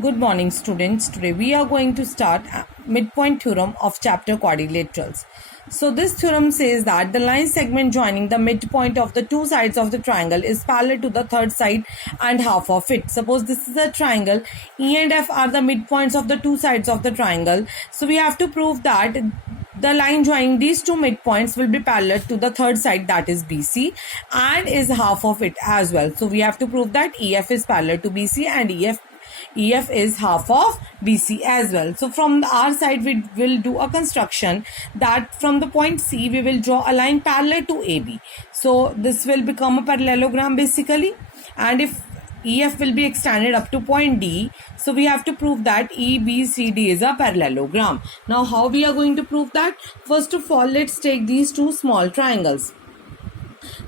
Good morning, students. Today we are going to start midpoint theorem of chapter quadrilaterals. So this theorem says that the line segment joining the midpoint of the two sides of the triangle is parallel to the third side and half of it. Suppose this is a triangle, E and F are the midpoints of the two sides of the triangle. So we have to prove that the line joining these two midpoints will be parallel to the third side, that is BC, and is half of it as well. So we have to prove that EF is parallel to BC and EF is half of BC as well. So from our side we will do a construction that from the point C we will draw a line parallel to AB. So this will become a parallelogram basically, and if EF will be extended up to point D, so we have to prove that EBCD is a parallelogram. Now how we are going to prove that? First of all, let's take these two small triangles.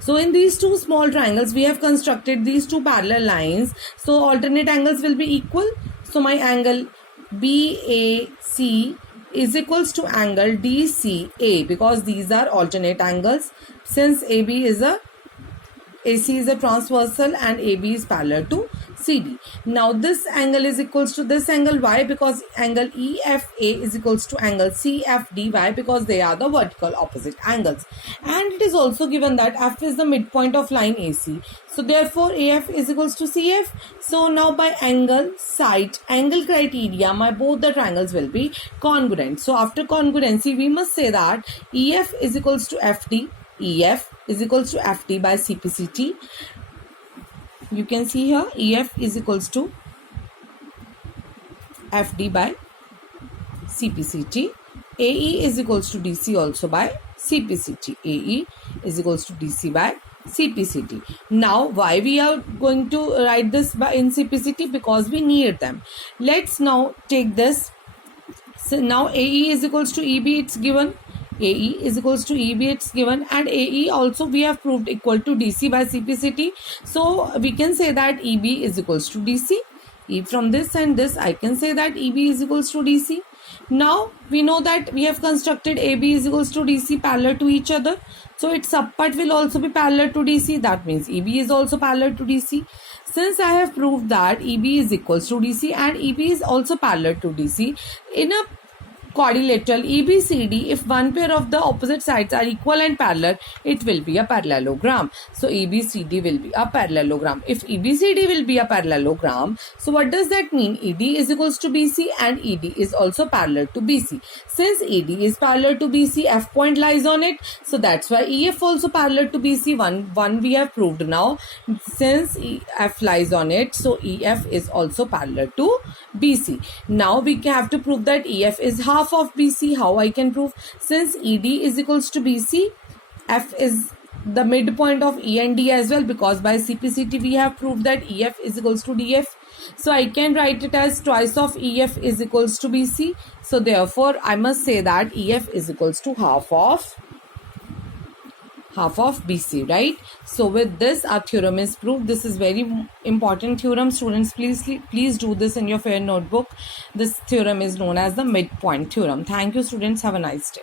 So in these two small triangles, we have constructed these two parallel lines. So alternate angles will be equal. So my angle BAC is equals to angle DCA because these are alternate angles. Since AC is a transversal and AB is parallel to CD. Now this angle is equals to this angle. Why? Because angle EFA is equals to angle CFD. Why? Because they are the vertical opposite angles. And it is also given that F is the midpoint of line AC. So therefore AF is equals to CF. So now by angle, side, angle criteria, both the triangles will be congruent. So after congruency, we must say that EF is equals to FD. EF is equals to FD by CPCT. You can see here EF is equals to FD by CPCT. AE is equals to DC also by CPCT. AE is equals to DC by CPCT. Now why we are going to write this by in CPCT? Because we need them. Let's now take this. So now AE is equals to EB, it's given. AE is equals to EB, it's given, and AE also we have proved equal to DC by CPCT. So we can say that EB is equals to DC. From this and this I can say that EB is equals to DC. Now we know that we have constructed AB is equals to DC parallel to each other. So its subpart will also be parallel to DC. That means EB is also parallel to DC. Since I have proved that EB is equals to DC and EB is also parallel to DC, in a quadrilateral EBCD, if one pair of the opposite sides are equal and parallel, it will be a parallelogram. So EBCD will be a parallelogram. If EBCD will be a parallelogram, so what does that mean? ED is equals to BC and ED is also parallel to BC. Since ED is parallel to BC, F point lies on it. So that's why EF also parallel to BC. One we have proved now. Since F lies on it, so EF is also parallel to BC. Now we have to prove that EF is half of BC. How I can prove? Since ED is equals to BC, F is the midpoint of E and D as well, because by CPCT we have proved that EF is equals to DF. So I can write it as twice of EF is equals to BC. So therefore I must say that EF is equals to half of BC, right? So with this our theorem is proved. This is very important theorem. Students, please do this in your fair notebook. This theorem is known as the midpoint theorem. Thank you, students. Have a nice day.